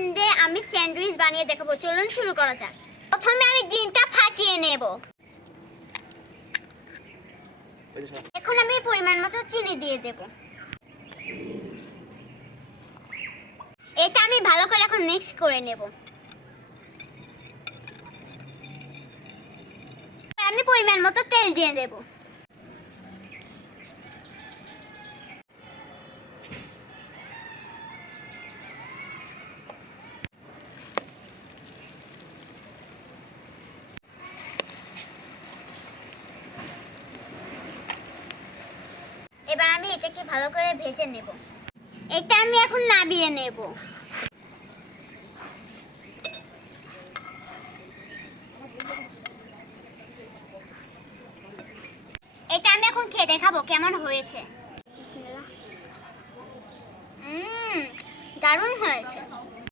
আপনাদের আমি স্যান্ডউইচ বানিয়ে দেখাবো। চলুন শুরু করা যাক। প্রথমে আমি ডিমটা ফাটিয়ে নেব। এখন আমি পরিমাণ মতো চিনি দিয়ে দেব। এটা আমি ভালো করে এখন মিক্স করে নেব। আমি পরিমাণ মতো তেল দিয়ে দেব। এবার আমি এটাকে ভালো করে ভেজে নেব। এটা আমি এখন নামিয়ে নেব। এটা আমি এখন খেয়ে দেখাবো কেমন হয়েছে। বিসমিল্লাহ। দারুণ হয়েছে।